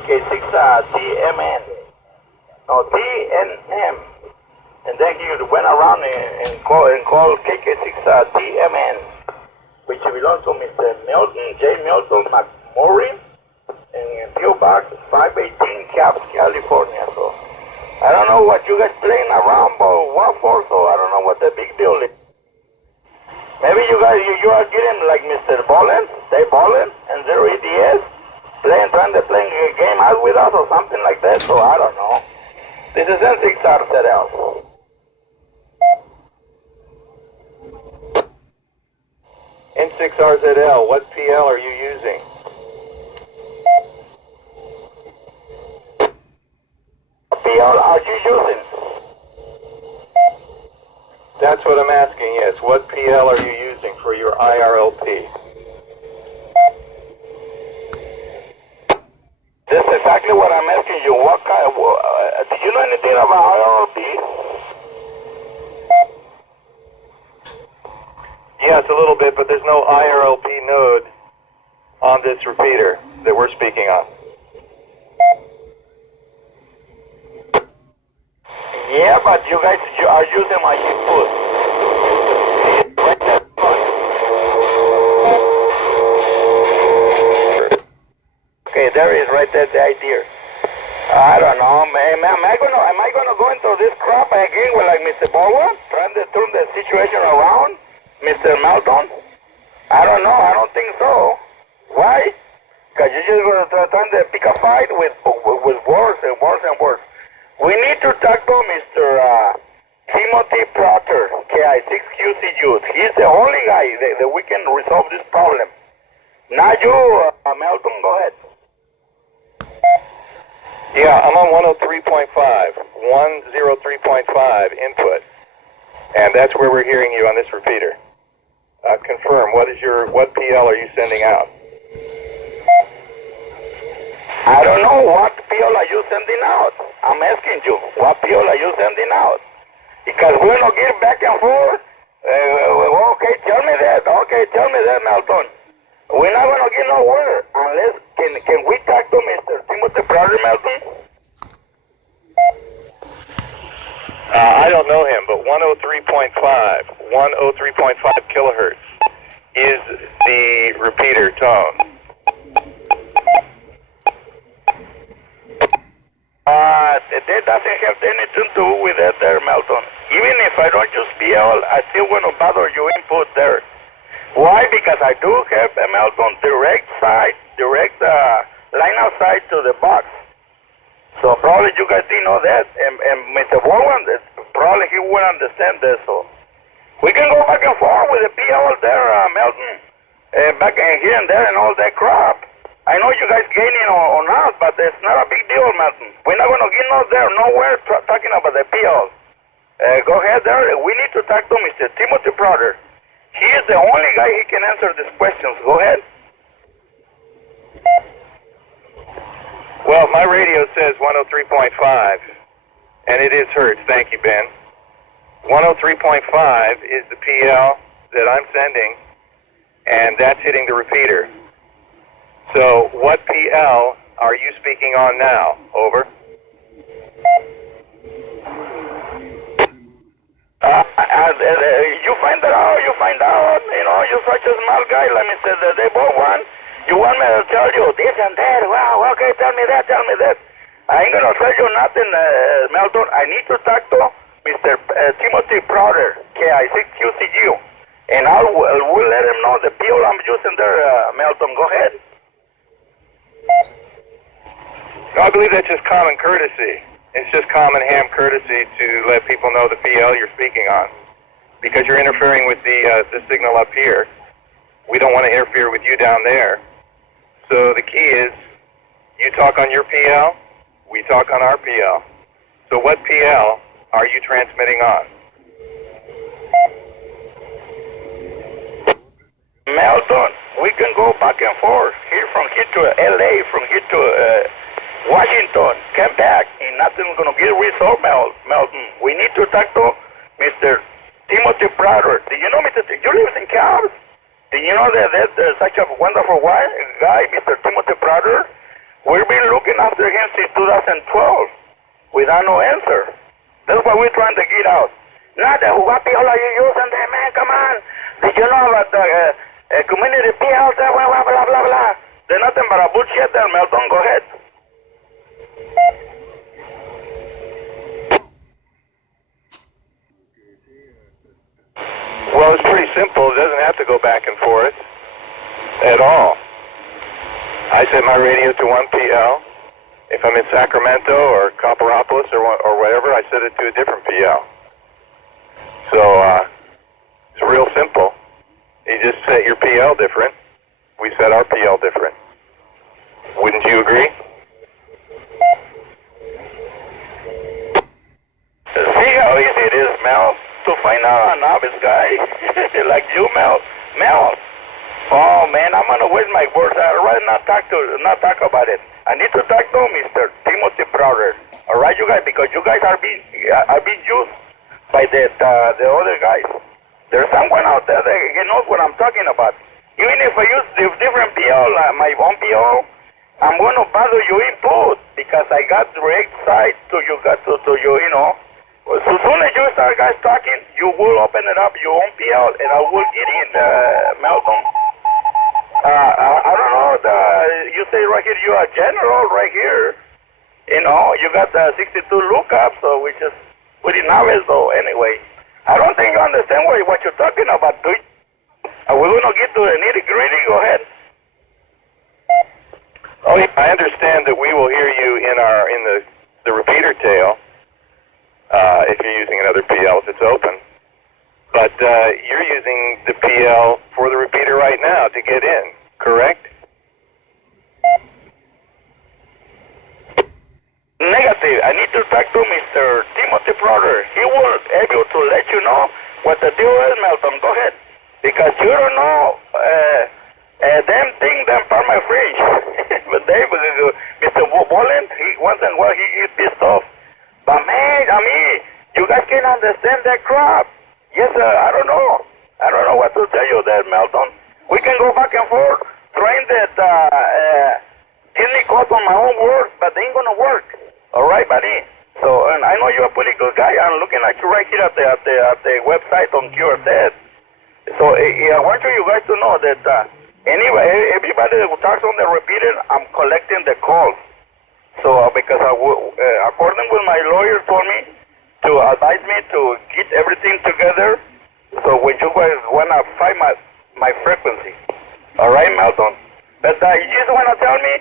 KK6TMN. No, TNM. And then he went around and called KK6TMN, which belongs to Mr. Milton, J. Milton McMurray, in P.O. Box 518, Caps, California. So I don't know what you guys playing around, but what for, so I don't know what the big deal is. Maybe you guys, you are getting like Mr. Bolin, Dave Bolin, and their EDS, trying to play a game out with us or something like that, so I don't know. This is N6rzl. N6rzl, what PL are you using? What PL are you using? That's what I'm asking, yes. What PL are you using for your IRLP? That's exactly what I'm asking you. What kind? Do you know anything about IRLP? Yes, a little bit, but there's no IRLP node on this repeater that we're speaking on. Yeah, but you guys are using my input. Right there. Okay, there is right there the idea. I don't know, man. Am I gonna go into this crap again with like Mr. Baldwin, trying to turn the situation around, Mr. Melton? I don't know. I don't think so. Why? Because you're just gonna try to pick a fight with worse and worse and worse. We need to talk to Mr. Timothy Prater, KI6QC Youth. He's the only guy that we can resolve this problem. Now you, Melton, go ahead. Yeah, I'm on 103.5 input, and that's where we're hearing you on this repeater. Confirm, what PL are you sending out? I don't know, what PL are you sending out? I'm asking you, what PL are you sending out? Because we're not getting back and forth. Okay, tell me that. Okay, tell me that, Melton. We're not going to get nowhere unless, can we talk to Mr. Timothy Prater, Melton? I don't know him, but 103.5 kilohertz is the repeater tone. That doesn't have anything to do with that there, Melton. Even if I don't use PL, I still want to bother your input there. Why? Because I do have a Melton direct line of sight to the box. So probably you guys didn't know that, and Mr. Bowen, probably he wouldn't understand this. So we can go back and forth with the PL there, Melton, back and here and there and all that crap. I know you guys gaining on us, but it's not a big deal, Melton. We're not going to get nowhere talking about the PL. Go ahead there. We need to talk to Mr. Timothy Prater. He is the only guy who can answer these questions. Go ahead. Well, my radio says 103.5, and it is hertz. Thank you, Ben. 103.5 is the PL that I'm sending, and that's hitting the repeater. So what PL are you speaking on now? Over. You find that out, you know, you're such a smart guy, let me say that they both want. You want me to tell you this and that? Wow, okay, tell me that. I ain't gonna tell you nothing, Melton. I need to talk to Mr. Timothy Prater, KI6QCU, and we'll let him know the PL I'm using there, Melton. Go ahead. I believe that's just common courtesy. It's just common ham courtesy to let people know the PL you're speaking on, because you're interfering with the signal up here. We don't want to interfere with you down there. So the key is, you talk on your PL, we talk on our PL. So what PL are you transmitting on? Melton, we can go back and forth, from here to LA, from here to Washington, come back, and nothing's going to get resolved, Melton. We need to talk to Mr. Timothy Prater. Do you know Mr. You live in Cavs? Do you know that there's such a wonderful guy, Mr. Timothy Prater? We've been looking after him since 2012 without no answer. That's what we're trying to get out. Not that what PL are you using there, man? Come on. Did you know about the community PL? Blah, blah, blah, blah, blah. There's nothing but a bullshit there, Melton. Go ahead. Well, it's pretty simple. It doesn't have to go back and forth at all. I set my radio to 1 PL. If I'm in Sacramento or Copperopolis or whatever, I set it to a different PL. So it's real simple. You just set your PL different. We set our PL different. Wouldn't you agree? See how easy it is, Mel, to find out a novice guy like you, Mel. Mel. Oh man, I'm gonna waste my words. I'd rather not talk about it. I need to talk to Mr. Timothy Browder. All right, you guys, because you guys are being used by the other guys. There's someone out there that knows what I'm talking about. Even if I use the different PO, my own PO, I'm going to bother your input because I got direct side to you, you know. So soon as you start guys talking, you will open it up your own PL and I will get in, Malcolm. I don't know, you say right here you are general right here. You know, you got the 62 lookup, so which is pretty novice though anyway. I don't think you understand what you're talking about, do you? Are we going to get to the nitty-gritty? Go ahead. Oh, yeah, I understand that we will hear you in the repeater tail if you're using another PL if it's open. But you're using the PL for the repeater right now to get in, correct? Negative. I need to talk to Mr. Timothy Browder. He will be able to let you know what the deal is, Melton. Go ahead. Because you don't know them thing, them part my French. But Mr. Bolin, once in a while he gets pissed off. But man, I mean, you guys can't understand that crap. Yes, sir, I don't know. I don't know what to tell you there, Melton. We can go back and forth, trying that give me caught on my own words, but they ain't gonna work. All right, buddy? So, and I know you're a pretty good guy. I'm looking at you right here at the website on QRZ. So I want you guys to know that anyway, everybody that talks on the repeater, I'm collecting the calls. So because according with my lawyer told me to advise me to get everything together. So when you guys wanna find my frequency, all right, Melton. But you just wanna tell me,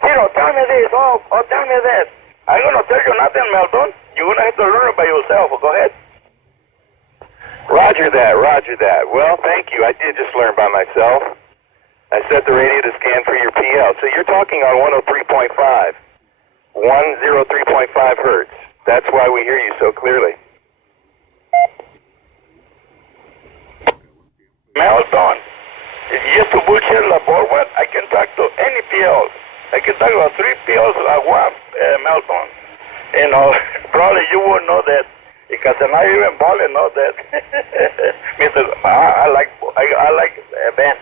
Tiro, tell me this, oh tell me that. I'm gonna tell you nothing, Melton. You're gonna have to learn it by yourself. Go ahead. Roger that, roger that. Well, thank you. I did just learn by myself. I set the radio to scan for your PL. So you're talking on 103.5. 103.5 hertz. That's why we hear you so clearly. Melton, just to bullshit the board, I can talk to any PL. I can talk about 3 PLs at once, Melton. You know, probably you won't know that. Because not even Bolin knows that. Mr. I like Ben.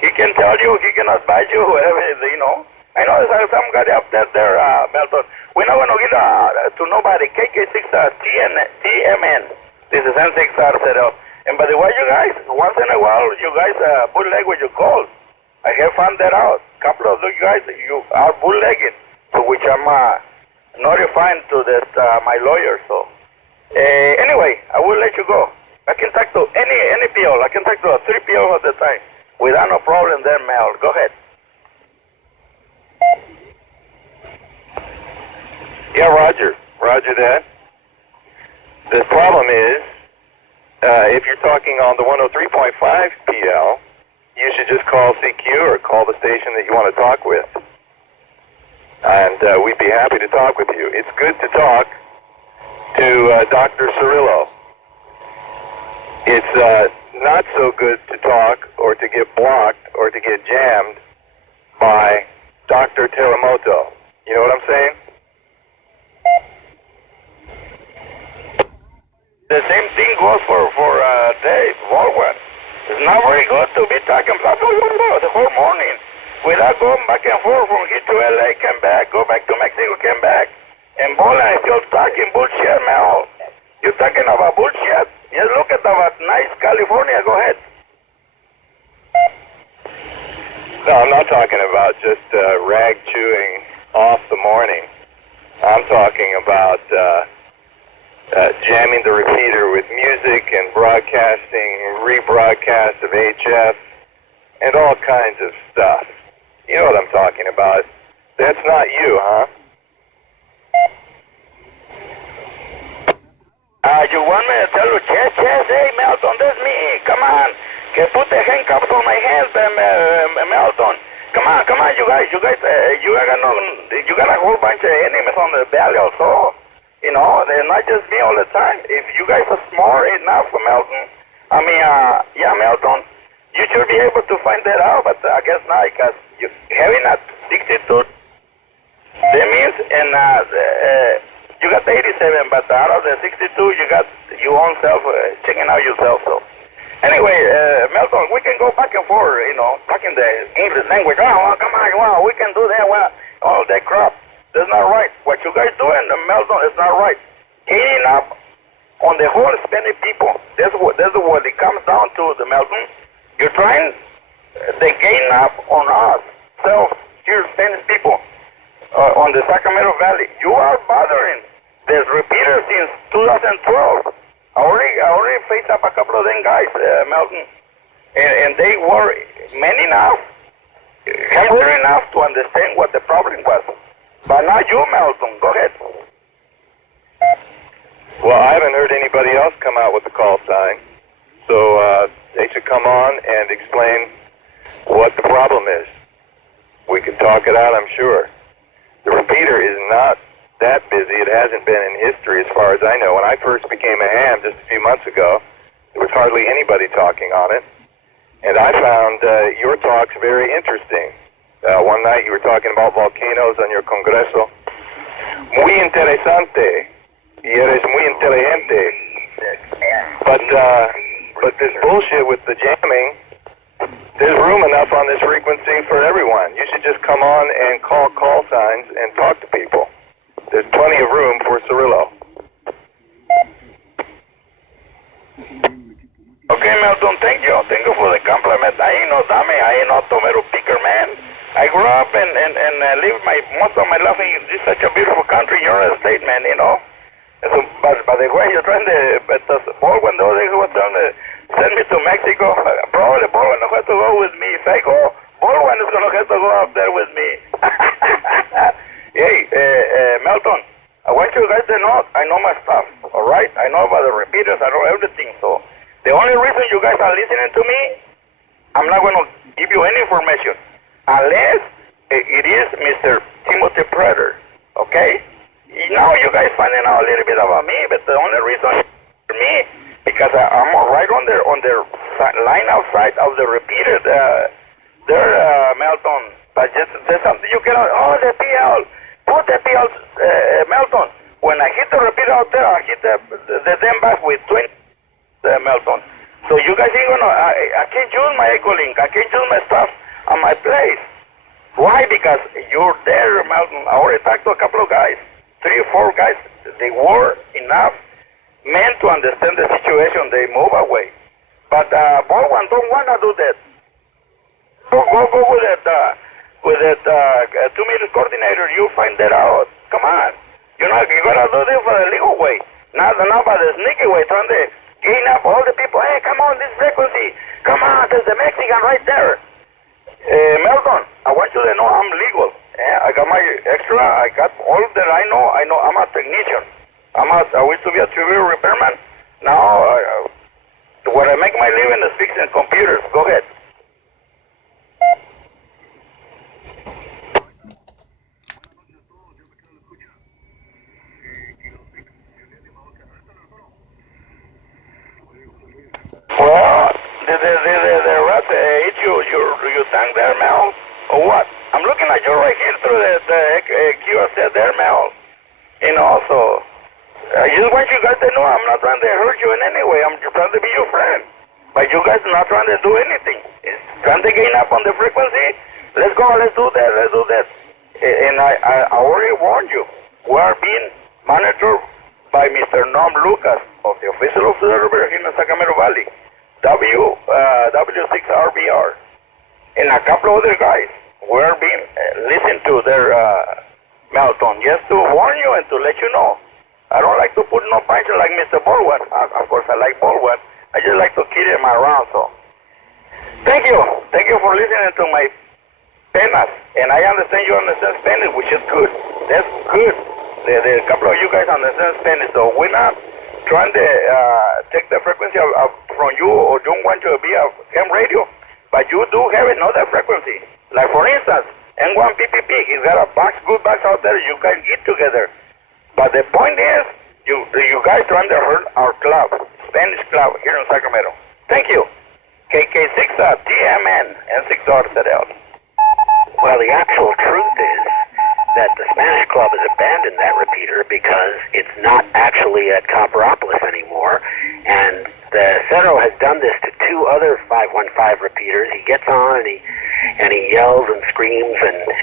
He can tell you, he can advise you, whatever, you know. I know there's some guy up there, Melton. We're not going to get to nobody. KK6 TMN. This is N6rzl. And by the way, you guys, once in a while, you guys bootleg with your calls. I have found that out. A couple of you guys, you are bootlegging, to which I'm notifying to that my lawyer, so. Anyway, I will let you go. I can talk to any PL. I can talk to 3 PL at the time. Without no problem there, Mel. Go ahead. Yeah, roger. Roger that. The problem is, if you're talking on the 103.5 PL, you should just call CQ or call the station that you want to talk with. And we'd be happy to talk with you. It's good to talk to Dr. Cirillo. It's not so good to talk or to get blocked or to get jammed by Dr. Teramoto. You know what I'm saying? The same thing goes for Dave Baldwin. It's not very good to be talking the whole morning. without going back and forth from here to LA, came back, go back to Mexico, came back. And Bola is still talking bullshit, Mel. You talking about bullshit? Just look at about nice California, go ahead. No, I'm not talking about just rag chewing off the morning. I'm talking about jamming the repeater with music and broadcasting, rebroadcast of HF, and all kinds of stuff. You know what I'm talking about. That's not you, huh? You want me to tell you, yes, hey, Melton, that's me. Come on. Can put the handcuffs on my hands, Melton. Come on, you guys, you got a whole bunch of enemies on the valley also. You know, they're not just me all the time. If you guys are smart enough, Melton, Melton, you should be able to find that out, but I guess not, because you having a 62, that means, and you got 87, but out of the 62, you got your own self, checking out yourself, so. Anyway, Melton, we can go back and forth, you know, talking the English language. Oh, come on, wow, we can do that, well, all that crap. That's not right. What you guys doing, Melton, is not right. Gaining up on the whole Hispanic people. That's what it comes down to, the Melton. You're trying, they gain up on us, here Hispanic people, on the Sacramento Valley. You are bothering. There's repeaters since 2012. I already faced up a couple of them guys, Melton, and they were men enough, hammer enough to understand what the problem was. But not you, Melton. Go ahead. Well, I haven't heard anybody else come out with the call sign, so they should come on and explain what the problem is. We can talk it out, I'm sure. The repeater is not that busy. It hasn't been in history as far as I know. When I first became a ham just a few months ago, there was hardly anybody talking on it. And I found your talks very interesting. One night you were talking about volcanoes on your Congreso. Muy interesante. Y eres muy inteligente. But this bullshit with the jamming, there's room enough on this frequency for everyone. You should just come on and call signs and talk to people. There's plenty of room for Cirillo. Okay, Melton, thank you. Thank you for the compliment. I ain't no dummy. I ain't no tomato picker, man. I grew up and lived most of my life in this such a beautiful country, United States, man, you know. So, but the way you're trying to, but the Baldwin, the other thing was trying to send me to Mexico, probably Baldwin will have to go with me. If I go, Baldwin is going to have to go up there with me. Hey, Melton, I want you guys to know, I know my stuff, all right? I know about the repeaters, I know everything, so the only reason you guys are listening to me, I'm not going to give you any information, unless it is Mr. Timothy Predator, okay? Now you guys finding out a little bit about me, but the only reason for me, because I'm right on their line outside of the repeater, there, Melton, but just there's something you cannot, the PL, put the PL, Melton, when I hit the repeater out there, I hit the damn back with 20, Melton. So you guys ain't gonna, I can't use my Echo Link, I can't use my stuff on my place. Why? Because you're there, Melton. I already talked to a couple of guys, 3 or 4 guys. They were enough men to understand the situation. They move away. But Baldwin don't want to do that. Go with that 2 minutes coordinator. You find that out. Come on. You gotta do this for the legal way, not by the sneaky way, trying to gain up all the people. Hey, come on, this frequency. Come on, there's the Mexican right there. Melton, I want you to know I'm legal. I got my extra. I got all that I know. I'm a technician. I used to be a trivial repairman. Now, where I make my living is fixing computers. Go ahead. Well, the rat ate your tongue there, Mel, or what? I'm looking at you right here through the QSL there, Mel. You know, so I just want you guys to know I'm not trying to hurt you in any way. I'm just trying to be your friend. But you guys are not trying to do anything. It's trying to gain up on the frequency. Let's go, let's do that. And I already warned you. We are being monitored by Mr. Norm Lucas of the Official Observer here in the Sacramento Valley, W6RBR, and a couple other guys. We are being listened to their meltdown, just to warn you and to let you know. I don't like to put no punches like Mr. Baldwin. Of course, I like Baldwin. I just like to keep him around, so. Thank you for listening to my penas, and I understand you understand Spanish, which is good. That's good. A couple of you guys understand Spanish, so we're not trying to take the frequency from you or don't want to be a ham radio, but you do have another frequency. Like for instance, N1PPP, he's got a good box out there. You guys get together, but the point is, you guys trying to hurt our club, Spanish club here in Sacramento. Thank you. KK6 TMN N6rzl. Well, the actual truth is that the Spanish Club has abandoned that repeater because it's not actually at Copperopolis anymore, and the Cerro has done this to two other 515 repeaters. He gets on and he yells and screams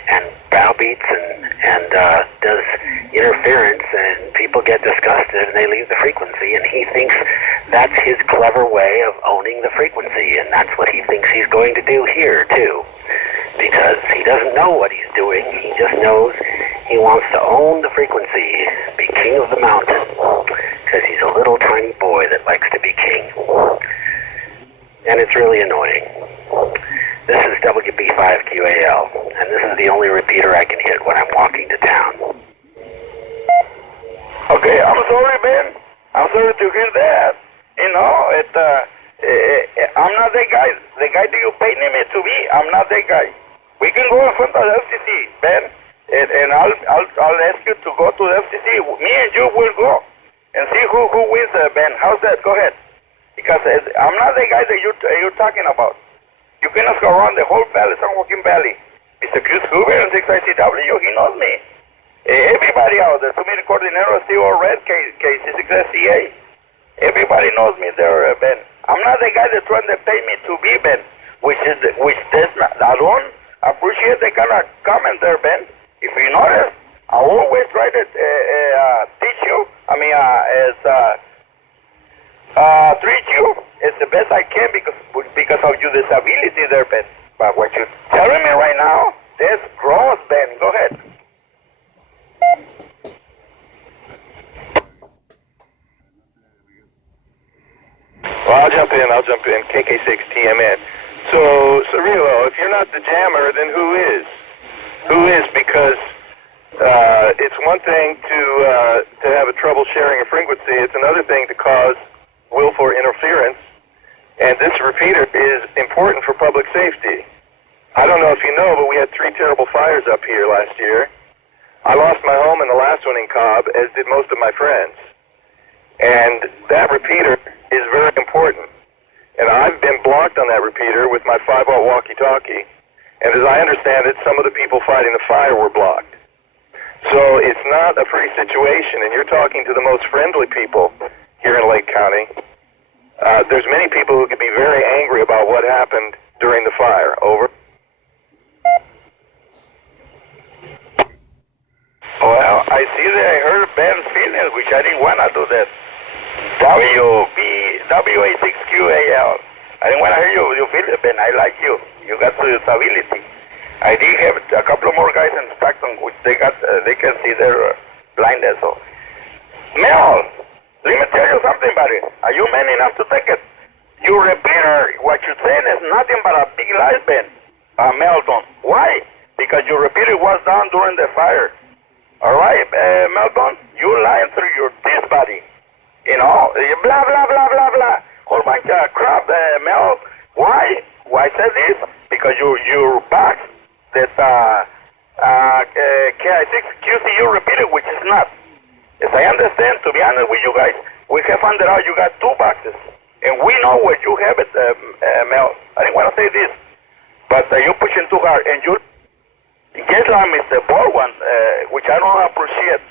and browbeats and does interference, and people get disgusted and they leave the frequency, and he thinks that's his clever way of owning the frequency, and that's what he thinks he's going to do here too, because he doesn't know what he's doing. He just knows he wants to own the frequency, be king of the mountain, because he's a little tiny boy that likes to be king, and it's really annoying. This is WB5QAL, and this is the only repeater I can hit when I'm walking to town. Okay, I'm sorry, Ben. I'm sorry to hear that. You know, I'm not that guy. The guy that you paid me to be, I'm not that guy. We can go in front of the FCC, Ben, and I'll ask you to go to the FCC. Me and you will go and see who wins, Ben. How's that? Go ahead. Because I'm not the guy that you're talking about. You can ask around the whole valley, San Joaquin Valley. Mr. Chris Hoover and 6ICW, he knows me. Everybody out there, Submitted Coordinator, CO Red, K6SCA. Everybody knows me there, Ben. I'm not the guy that's trying to pay me to be, Ben, which does not, I don't appreciate the kind of comment there, Ben. If you notice, I always try to teach you, treat you as the best I can because of your disability there, Ben. But what you're telling me right now, that's gross, Ben. Go ahead. Well, I'll jump in. KK6TMN. So, Cirillo, if you're not the jammer, then who is? Who is? Because it's one thing to have a trouble sharing a frequency. It's another thing to cause willful interference. And this repeater is important for public safety. I don't know if you know, but we had 3 terrible fires up here last year. I lost my home in the last one in Cobb, as did most of my friends. And that repeater is very important. And I've been blocked on that repeater with my 5-volt walkie-talkie. And as I understand it, some of the people fighting the fire were blocked. So it's not a free situation, and you're talking to the most friendly people here in Lake County. There's many people who could be very angry about what happened during the fire. Over. Well, I see that I heard Ben's feelings, which I didn't want to do that. WA6QAL. I didn't want to hear you feel it, Ben. I like you. You got the disability. I did have a couple of more guys in Stockton, which they can see their blindness. So, Mel, let me tell you something, buddy. Are you man enough to take it? Your repeater, what you're saying is nothing but a big lie, Ben. Melton. Why? Because your repeater was down during the fire. All right, Melton, you lying through your teeth, buddy. You know, blah, blah, blah, blah, blah. Whole bunch of crap, Mel. Why? Why I said this? Because your box that KI6QCU repeater, which is not. As I understand, to be honest with you guys, we have found out you got 2 boxes. And we know where you have it, Mel. I didn't want to say this, but you're pushing too hard. And you get like Mr. Baldwin, which I don't appreciate.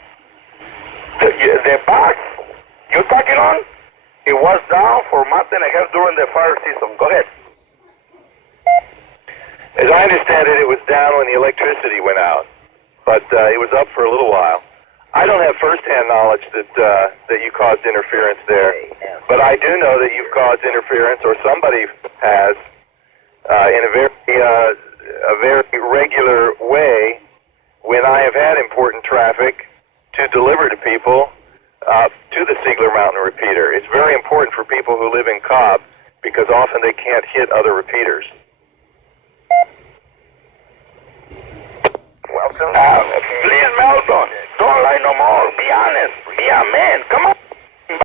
The box you're talking on, it was down for a month and a half during the fire season. Go ahead. As I understand it, it was down when the electricity went out, but it was up for a little while. I don't have first-hand knowledge that you caused interference there, but I do know that you've caused interference, or somebody has, in a very regular way when I have had important traffic to deliver to people to the N6rzl Mountain repeater. It's very important for people who live in Cobb because often they can't hit other repeaters. Please, Melbourne, don't lie no more. Be honest. Be a man. Come on.